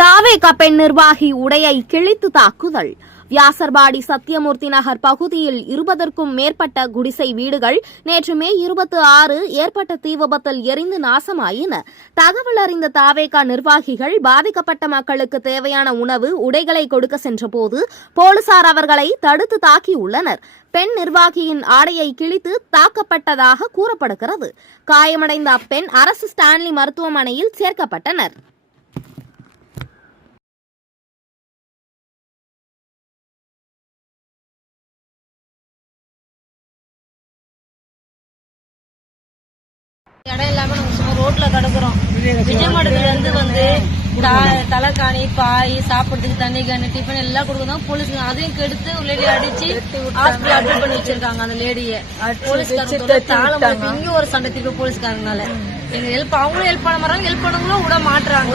தாவேகா பெண் நிர்வாகி உடையை கிழித்து தாக்குதல். வியாசர்பாடி சத்தியமூர்த்தி நகர் பகுதியில் 20க்கும் மேற்பட்ட குடிசை வீடுகள் நேற்று மே 26 ஏற்பட்ட தீ விபத்தில் எரிந்து நாசமாயின. தகவல் அறிந்த தாவேகா நிர்வாகிகள் பாதிக்கப்பட்ட மக்களுக்கு தேவையான உணவு, உடைகளை கொடுக்க சென்றபோது போலீசார் அவர்களை தடுத்து தாக்கியுள்ளனர். பெண் நிர்வாகியின் ஆடையை கிழித்து தாக்கப்பட்டதாக கூறப்படுகிறது. காயமடைந்த அப்பெண் அரசு ஸ்டான்லி மருத்துவமனையில் சேர்க்கப்பட்டனர். இடம் இல்லாம நம்ம சும்மா ரோட்ல கிடக்குறோம். விஜயமடத்துல வந்து தலைக்காணி, பாய், சாப்பிடுறதுக்கு தண்ணி கேனு, டிஃபன் எல்லாம் கொடுக்கணும். போலீஸ் அதையும் கெடுத்து லேடி அடிச்சு ஹாஸ்பிட்டல் அட்மிட் பண்ணி வச்சிருக்காங்க. அந்த லேடிய போலீஸ்காரங்க இங்க ஒரு சண்டை திருப்பி போலீஸ்காரங்கனால எங்க ஹெல்ப் அவங்களும் ஹெல்ப் பண்ண மாட்டாங்க, ஹெல்ப் பண்ணவங்களும் விட மாட்டாங்க.